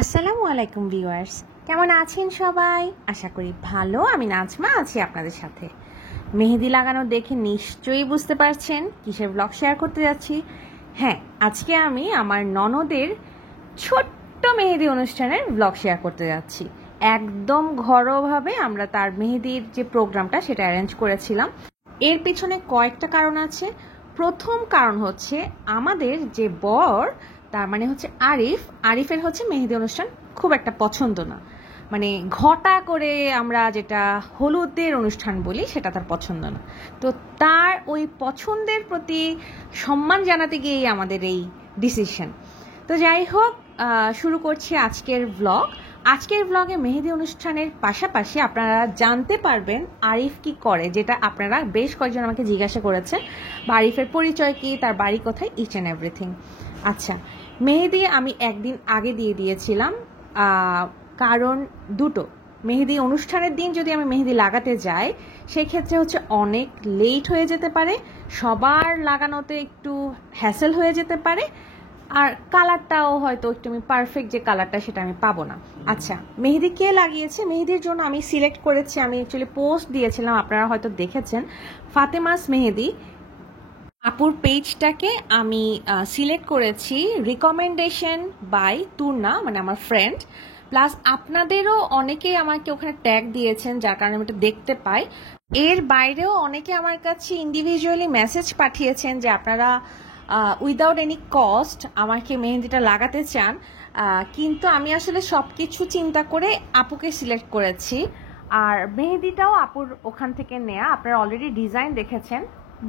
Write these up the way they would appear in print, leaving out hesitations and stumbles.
আসসালামু আলাইকুম ভিউয়ার্স, কেমন আছেন সবাই? আশা করি ভালো। আমি নাজমা আছি আপনাদের সাথে। মেহেদি লাগানো দেখে নিশ্চয়ই বুঝতে পারছেন কিসের ব্লগ শেয়ার করতে যাচ্ছি। হ্যাঁ, আজকে আমি আমার ননদের ছোট্ট মেহেদি অনুষ্ঠানের ব্লগ শেয়ার করতে যাচ্ছি। একদম ঘরোয়াভাবে আমরা তার মেহেদির যে প্রোগ্রামটা সেটা অ্যারেঞ্জ করেছিলাম। এর পিছনে কয়েকটা কারণ আছে। প্রথম কারণ হচ্ছে আমাদের যে বর, তার মানে হচ্ছে আরিফের হচ্ছে মেহেদি অনুষ্ঠান খুব একটা পছন্দ না। মানে ঘটা করে আমরা যেটা হলুদের অনুষ্ঠান বলি সেটা তার পছন্দ না। তো তার ওই পছন্দের প্রতি সম্মান জানাতে গিয়েই আমাদের এই ডিসিশন। তো যাই হোক, শুরু করছি আজকের ব্লগ। আজকের ব্লগে মেহেদি অনুষ্ঠানের পাশাপাশি আপনারা জানতে পারবেন আরিফ কি করে, যেটা আপনারা বেশ কয়েকজন আমাকে জিজ্ঞাসা করেছেন, বা আরিফের পরিচয় কি, তার বাড়ি কোথায়, ইচ অ্যান্ড এভরিথিং। আচ্ছা, মেহেদি আমি একদিন আগে দিয়ে দিয়েছিলাম, কারণ দুটো। মেহেদি অনুষ্ঠানের দিন যদি আমি মেহেদি লাগাতে যাই সেক্ষেত্রে হচ্ছে অনেক লেট হয়ে যেতে পারে, সবার লাগানোতে একটু হ্যাসেল হয়ে যেতে পারে, আর কালারটাও হয়তো একটু আমি পারফেক্ট যে কালারটা সেটা আমি পাবো না। আচ্ছা, মেহেদি কে লাগিয়েছে? মেহেদির জন্য আমি সিলেক্ট করেছি, আমি অ্যাকচুয়ালি পোস্ট দিয়েছিলাম, আপনারা হয়তো দেখেছেন, ফাতেমাস মেহেদি আপুর পেজটাকে আমি সিলেক্ট করেছি রিকমেন্ডেশন বাই তুর্না, মানে আমার ফ্রেন্ড। প্লাস আপনাদেরও অনেকেই আমাকে ওখানে ট্যাগ দিয়েছেন, যার কারণে আমি এটা দেখতে পাই। এর বাইরেও অনেকে আমার কাছে ইন্ডিভিজুয়ালি মেসেজ পাঠিয়েছেন যে আপনারা উইদাউট এনি কস্ট আমাকে মেহেন্দিটা লাগাতে চান। কিন্তু আমি আসলে সব কিছু চিন্তা করে আপুকে সিলেক্ট করেছি। আর মেহেদিটাও আপুর ওখান থেকে নেয়া, আপনারা অলরেডি ডিজাইন দেখেছেন,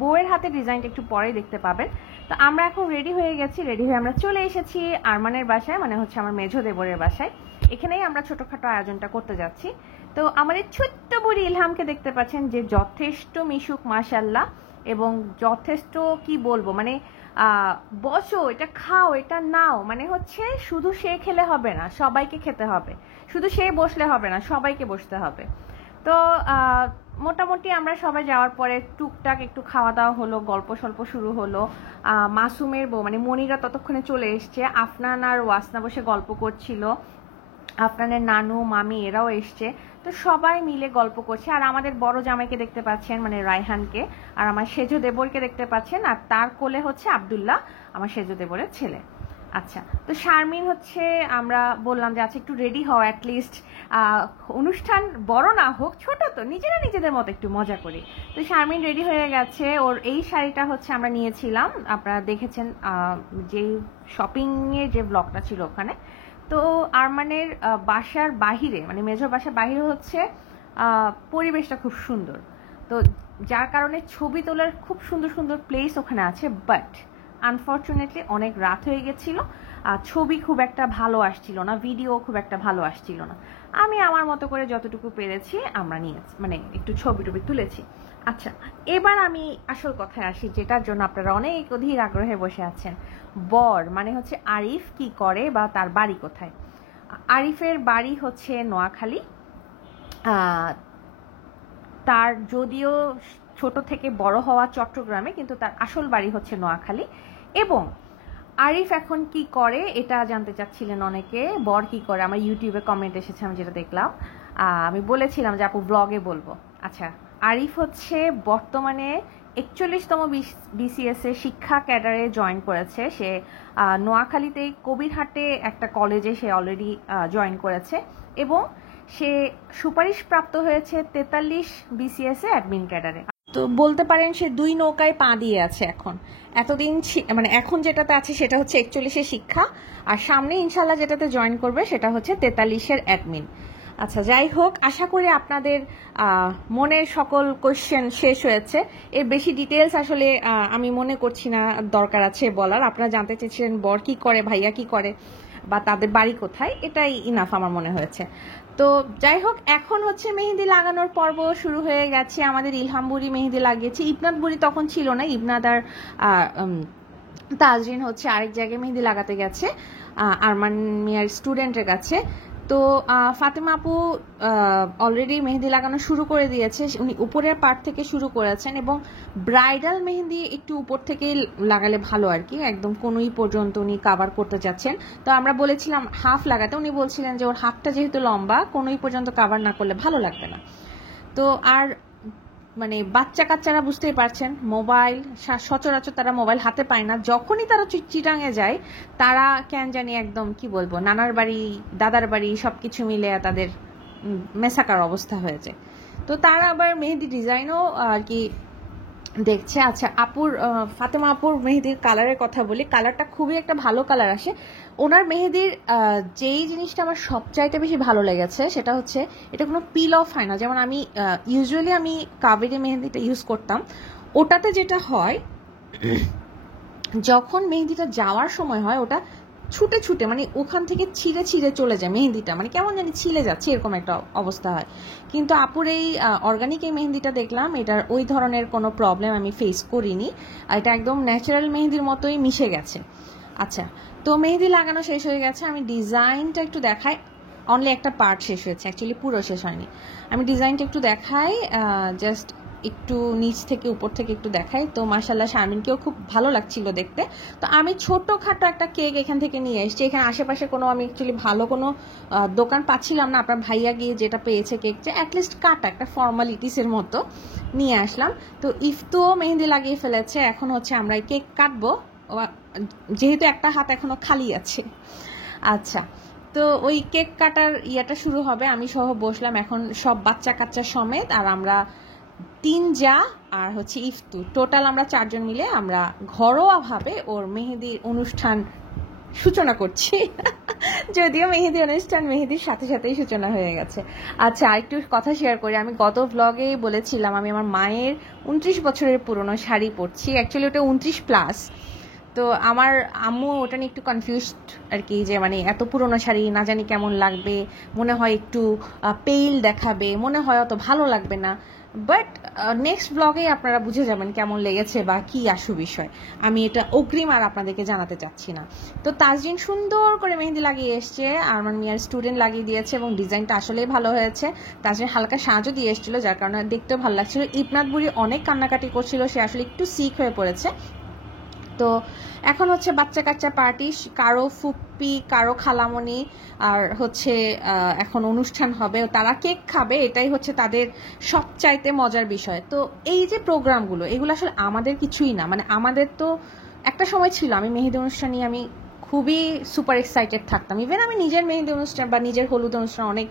বউয়ের হাতে ডিজাইনটা একটু পরেই দেখতে পাবেন। তো আমরা এখন রেডি হয়ে গেছি, রেডি হয়ে আমরা চলে এসেছি আরমানের বাসায়, মানে হচ্ছে আমার মেঝো দেবরের বাসায়। এখানেই আমরা ছোটখাটো আয়োজনটা করতে যাচ্ছি। তো আমাদের ছোট্ট বুড়ি ইলহামকে দেখতে পাচ্ছেন, যে যথেষ্ট মিশুক মাশাল্লাহ, এবং যথেষ্ট কি বলবো, মানে বসো, এটা খাও, এটা নাও, মানে হচ্ছে শুধু সে খেলে হবে না, সবাইকে খেতে হবে। শুধু সে বসলে হবে না, সবাইকে বসতে হবে। তো মোটামুটি আমরা সবাই যাওয়ার পরে টুকটাক একটু খাওয়া দাওয়া হলো, গল্প সল্প শুরু হলো। মাসুমের বউ মানে মনিরা ততক্ষণে চলে এসছে, আফনান আর ওয়াসনা বসে গল্প করছিল, আফনানের নানু মামি এরাও এসছে। তো সবাই মিলে গল্প করছে। আর আমাদের বড় জামাইকে দেখতে পাচ্ছেন, মানে রায়হানকে, আর আমার সেজো দেবরকে দেখতে পাচ্ছেন, আর তার কোলে হচ্ছে আব্দুল্লাহ, আমার সেজো দেবরের ছেলে। আচ্ছা, তো শারমিন হচ্ছে, আমরা বললাম যে আচ্ছা একটু রেডি হও, অ্যাটলিস্ট অনুষ্ঠান বড় না হোক, ছোট তো, নিজেরা নিজেদের মতো একটু মজা করি। তো শারমিন রেডি হয়ে গেছে। ওর এই শাড়িটা হচ্ছে আমরা নিয়েছিলাম, আপনারা দেখেছেন যে শপিংয়ের যে ব্লগটা ছিল ওখানে। তো আরমানের বাসার বাহিরে, মানে মেজর বাসার বাহিরে হচ্ছে পরিবেশটা খুব সুন্দর, তো যার কারণে ছবি তোলার খুব সুন্দর সুন্দর প্লেস ওখানে আছে। বাট আনফর্চুনেটলি অনেক রাত হয়ে গেছিল, ছবি খুব একটা ভালো আসছিল না, ভিডিও খুব একটা ভালো আসছিল না। আমি আমার মতো করে যতটুকু পেরেছি আমরা নিয়েছি, মানে একটু ছবি টবি তুলেছি। আচ্ছা, এবার আমি আসল কথায় আসি, যেটার জন্য আপনারা অনেক অধীর আগ্রহে বসে আছেন। বর মানে হচ্ছে আরিফ কি করে বা তার বাড়ি কোথায়? আরিফের বাড়ি হচ্ছে নোয়াখালী। তার যদিও ছোট থেকে বড় হওয়া চট্টগ্রামে, কিন্তু তার আসল বাড়ি হচ্ছে নোয়াখালী। এবং আরিফ এখন কি করে এটা জানতে চাচ্ছিলেন অনেকে, বর কি করে, আমার ইউটিউবে কমেন্ট এসেছে, আমি যেটা দেখলাম। আমি বলেছিলাম যে আপু ব্লগে বলবো। আচ্ছা, আরিফ হচ্ছে বর্তমানে 41তম বিসিএস এ শিক্ষা ক্যাডারে জয়েন করেছে। সে নোয়াখালীতে কবিরহাটে একটা কলেজে সে অলরেডি জয়েন করেছে, এবং সে সুপারিশপ্রাপ্ত হয়েছে 43 বিসিএস এ অ্যাডমিন ক্যাডারে। তো বলতে পারেন সে দুই নৌকায় পা দিয়ে আছে এখন। এতদিন মানে এখন যেটাতে আছে সেটা হচ্ছে 41-এর শিক্ষা, আর সামনে ইনশাল্লাহ যেটাতে জয়েন করবে সেটা হচ্ছে 43-এর অ্যাডমিন। আচ্ছা, যাই হোক, আশা করি আপনাদের মনের সকল কোশ্চেন শেষ হয়েছে। এর বেশি ডিটেলস আসলে আমি মনে করছি না দরকার আছে বলার। আপনারা জানতে চেয়েছিলেন বর কি করে, ভাইয়া কি করে, বা তাদের বাড়ি কোথায়, এটাই ইনাফ আমার মনে হয়েছে। তো যাই হোক, এখন হচ্ছে মেহেদি লাগানোর পর্ব শুরু হয়ে গেছে। আমাদের ইলহাম বুড়ি মেহেদি লাগিয়েছে, ইবনাত বুড়ি তখন ছিল না, ইবনাত আর তাজরিন হচ্ছে আরেক জায়গায় মেহেদি লাগাতে গেছে, আরমান মিয়ার স্টুডেন্টের কাছে। তো ফাতেমা আপু অলরেডি মেহেদি লাগানো শুরু করে দিয়েছে, উনি উপরের পার্ট থেকে শুরু করেছেন এবং ব্রাইডাল মেহেদি একটু উপর থেকে লাগালে ভালো আর কি, একদম কোনোই পর্যন্ত উনি কাভার করতে চাচ্ছেন। তো আমরা বলেছিলাম হাফ লাগাতে, উনি বলছিলেন যে ওর হাফটা যেহেতু লম্বা কোনোই পর্যন্ত কাভার না করলে ভালো লাগবে না। তো আর মানে বাচ্চা কাচ্চারা বুঝতেই পারছেন, মোবাইল সচরাচর তারা মোবাইল হাতে পায় না, যখনই তারা চিটাঙে যায় তারা কেন জানি একদম কি বলবো নানার বাড়ি দাদার বাড়ি সবকিছু মিলে তাদের মেসাকার অবস্থা হয়েছে। তো তারা আবার মেহেদি ডিজাইনও আর কি দেখছে। আচ্ছা আপুর ফাতেমা আপুর মেহেদির কালারের কথা বলি, কালারটা খুবই একটা ভালো কালার আসে ওনার মেহেদির। যেই জিনিসটা আমার সবচাইতে বেশি ভালো লেগেছে সেটা হচ্ছে এটা কোনো পিল অফ হয় না। যেমন আমি ইউজুয়ালি আমি কাবেরি মেহেদিটা ইউজ করতাম, ওটাতে যেটা হয় যখন মেহেদিটা যাওয়ার সময় হয় ওটা ছুটে ছুটে মানে ওখান থেকে ছিঁড়ে ছিঁড়ে চলে যায় মেহেদিটা, মানে কেমন জানি ছিলে যাচ্ছে এরকম একটা অবস্থা হয়। কিন্তু আপুর এই অর্গানিক এই মেহেদিটা দেখলাম এটার ওই ধরনের কোনো প্রবলেম আমি ফেস করিনি, এটা একদম ন্যাচারাল মেহেদির মতোই মিশে গেছে। আচ্ছা তো মেহেদি লাগানো শেষ হয়ে গেছে, আমি ডিজাইনটা একটু দেখাই। অনলি একটা পার্ট শেষ হয়েছে, অ্যাকচুয়ালি পুরো শেষ হয়নি। আমি ডিজাইনটা একটু দেখাই, জাস্ট একটু নিচ থেকে উপর থেকে একটু দেখাই। তো মাশাল্লাহ শারমিনকেও খুব ভালো লাগছিল দেখতে। তো আমি ছোটোখাটো একটা কেক এখান থেকে নিয়ে এসেছি, এখানে আশেপাশে কোনো আমি অ্যাকচুয়ালি ভালো কোনো দোকান পাচ্ছিলাম না, আপনার ভাইয়া গিয়ে যেটা পেয়েছে কেকটা অ্যাটলিস্ট কাটা একটা ফর্মালিটিসের মতো নিয়ে আসলাম। তো ইফতুও মেহেদি লাগিয়ে ফেলেছে, এখন হচ্ছে আমরা কেক কাটবো, যেহেতু একটা হাত এখনো খালি আছে। আচ্ছা তো ওই কেক কাটার ইয়েটা শুরু হবে, আমি সহ বসলাম এখন সব বাচ্চা কাচ্চা সমেত, আর আমরা 3 যা আর হচ্ছে ইফতু, টোটাল আমরা 4 জন মিলে আমরা ঘরোয়াভাবে ওর মেহেদির অনুষ্ঠান সূচনা করছি যদিও মেহেদি অনুষ্ঠান মেহেদির সাথে সাথেই সূচনা হয়ে গেছে। আচ্ছা আরেকটু কথা শেয়ার করি, আমি গত ব্লগেই বলেছিলাম আমি আমার মায়ের 29 বছরের পুরনো শাড়ি পরছি, অ্যাকচুয়ালি ওটা 29+। তো আমার আম্মু ওটা নিয়ে একটু কনফিউজড আর কি, যে মানে এত পুরনো শাড়ি না জানি কেমন লাগবে, মনে হয় একটু পেইল দেখাবে, মনে হয় অত ভালো লাগবে না। বাট নেক্সট ব্লগেই আপনারা বুঝে যাবেন কেমন লেগেছে বা কি আসু বিষয়, আমি এটা অগ্রিম আর আপনাদেরকে জানাতে চাচ্ছি না। তো তাজরিন সুন্দর করে মেহেদি লাগিয়ে এসছে, আরমান মিয়ার স্টুডেন্ট লাগিয়ে দিয়েছে এবং ডিজাইনটা আসলেই ভালো হয়েছে। তাজরিন হালকা সাজও দিয়ে এসেছিল যার কারণে দেখতেও ভালো লাগছিল। ইবনাত বুড়ি অনেক কান্নাকাটি করছিল, সে আসলে একটু সিক হয়ে পড়েছে। তো এখন হচ্ছে বাচ্চা কাচ্চা পার্টি, কারো ফুপ্পি কারো খালামণি আর হচ্ছে এখন অনুষ্ঠান হবে, তারা কেক খাবে, এটাই হচ্ছে তাদের সবচাইতে মজার বিষয়। তো এই যে প্রোগ্রামগুলো এগুলো আসলে আমাদের কিছুই না, মানে আমাদের তো একটা সময় ছিল আমি মেহেদি অনুষ্ঠান নিয়ে আমি খুবই সুপার এক্সাইটেড থাকতাম, ইভেন আমি নিজের মেহেদি অনুষ্ঠান বা নিজের হলুদ অনুষ্ঠান অনেক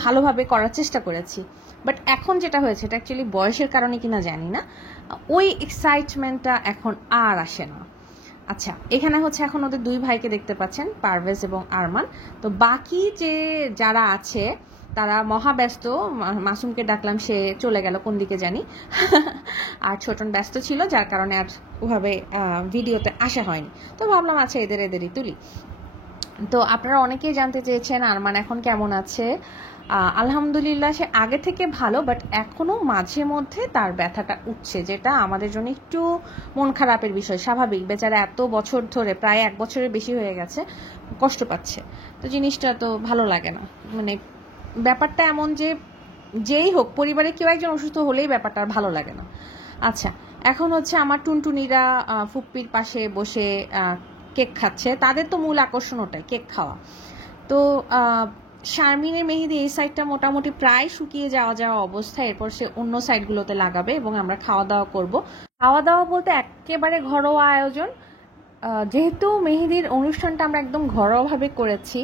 ভালোভাবে করার চেষ্টা করেছি। বাট এখন যেটা হয়েছে এটা অ্যাকচুয়ালি বয়সের কারণে কিনা জানি না, ওই এক্সাইটমেন্টটা এখন আর আসে না। আচ্ছা এখানে হচ্ছে এখন ওদের 2 ভাইকে দেখতে পাচ্ছেন, পারভেজ এবং আরমান। তো বাকি যে যারা আছে তারা মহাব্যস্ত, মাসুমকে ডাকলাম সে চলে গেল কোন দিকে জানি আর ছোটন ব্যস্ত ছিল যার কারণে আর ওভাবে ভিডিওতে আসা হয়নি। তো ভাবলাম আচ্ছা এদেরই তুলি। তো আপনারা অনেকেই জানতে চেয়েছেন আরমান এখন কেমন আছে। আলহামদুলিল্লাহ সে আগে থেকে ভালো, বাট এখনও মাঝে মধ্যে তার ব্যথাটা উঠছে, যেটা আমাদের জন্য একটু মন খারাপের বিষয়। স্বাভাবিক, বেচারা এত বছর ধরে প্রায় 1 বছরের বেশি হয়ে গেছে কষ্ট পাচ্ছে, তো জিনিসটা তো ভালো লাগে না। মানে ব্যাপারটা এমন যে যেই হোক পরিবারে কেউ একজন অসুস্থ হলেই ব্যাপারটা আর ভালো লাগে না। আচ্ছা এখন হচ্ছে আমার টুনটুনিরা ফুপ্পির পাশে বসে কেক খাচ্ছে, তাদের তো মূল আকর্ষণ ওটাই কেক খাওয়া। তো শারমিনের মেহেদি এই সাইডটা মোটামুটি প্রায় শুকিয়ে যাওয়া অবস্থা, এরপর সে অন্য সাইডগুলোতে লাগাবে এবং আমরা খাওয়া দাওয়া করব। খাওয়া দাওয়া বলতে একেবারে ঘরোয়া আয়োজন, যেহেতু মেহেদির অনুষ্ঠানটা আমরা একদম ঘরোয়াভাবে করেছি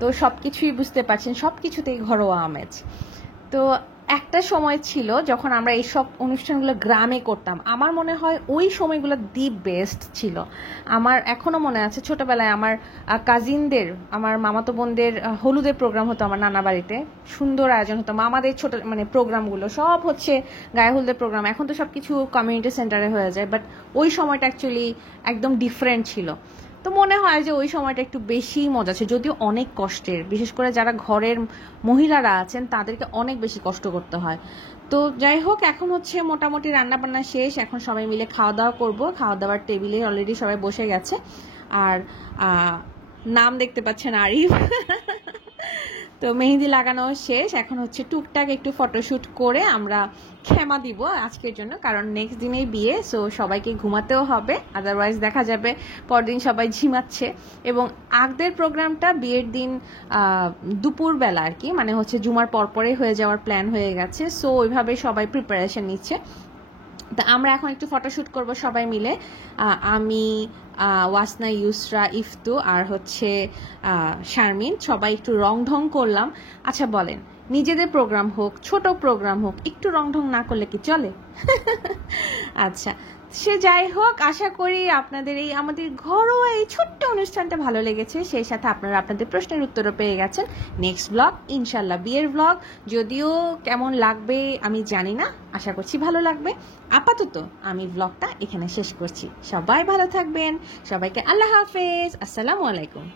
তো সব কিছুই বুঝতে পারছেন, সব কিছুতেই ঘরোয়া আমেজ। তো একটা সময় ছিল যখন আমরা এইসব অনুষ্ঠানগুলো গ্রামে করতাম, আমার মনে হয় ওই সময়গুলো দি বেস্ট ছিল। আমার এখনও মনে আছে ছোটোবেলায় আমার কাজিনদের, আমার মামাতো বোনদের হলুদের প্রোগ্রাম হতো আমার নানা বাড়িতে, সুন্দর আয়োজন হতো। মামাদের ছোট মানে প্রোগ্রামগুলো সব হচ্ছে গায়ে হলুদের প্রোগ্রাম, এখন তো সব কিছু কমিউনিটি সেন্টারে হয়ে যায়, বাট ওই সময়টা অ্যাকচুয়ালি একদম ডিফারেন্ট ছিল। তো মনে হয় যে ওই সময়টা একটু বেশি মজা ছিল, যদিও অনেক কষ্টের, বিশেষ করে যারা ঘরের মহিলারা আছেন তাদেরকে অনেক বেশি কষ্ট করতে হয়। তো যাই হোক এখন হচ্ছে মোটামুটি রান্নাবান্না শেষ, এখন সবাই মিলে খাওয়া দাওয়া করবো। খাওয়া দাওয়ার টেবিলে অলরেডি সবাই বসে গেছে, আর নাম দেখতে পাচ্ছেন আরিফ তো মেহেদি লাগানো শেষ, এখন হচ্ছে টুকটাক একটু ফটোশ্যুট করে আমরা ক্ষমা দিব আজকের জন্য, কারণ নেক্সট দিনেই বিয়ে, সো সবাইকে ঘুমাতেও হবে, আদারওয়াইজ দেখা যাবে পরদিন সবাই ঝিমাচ্ছে। এবং আগদের প্রোগ্রামটা বিয়ের দিন দুপুরবেলা আর কি, মানে হচ্ছে জুমার পরপরে হয়ে যাওয়ার প্ল্যান হয়ে গেছে, সো ওইভাবে সবাই প্রিপারেশন নিচ্ছে। তা আমরা এখন একটু ফটোশ্যুট করব সবাই মিলে, আমি, ওয়াসনা, ইউসরা, ইফতু আর হচ্ছে শারমিন, সবাই একটু রং ঢং করলাম। আচ্ছা বলেন, নিজেদের প্রোগ্রাম হোক, ছোট প্রোগ্রাম হোক, একটু রং ঢং না করলে কি চলে? আচ্ছা, সে যাই হোক, আশা করি আপনাদের এই আমাদের ঘরোয়া এই ছোট্ট অনুষ্ঠানটা ভালো লেগেছে, সেই সাথে আপনারা আপনাদের প্রশ্নের উত্তরও পেয়ে গেছেন। নেক্সট ব্লগ ইনশাল্লাহ বিয়ের ব্লগ, যদিও কেমন লাগবে আমি জানি না, আশা করছি ভালো লাগবে। আপাতত আমি ব্লগটা এখানে শেষ করছি, সবাই ভালো থাকবেন, সবাইকে আল্লাহ হাফেজ, আসসালামু আলাইকুম।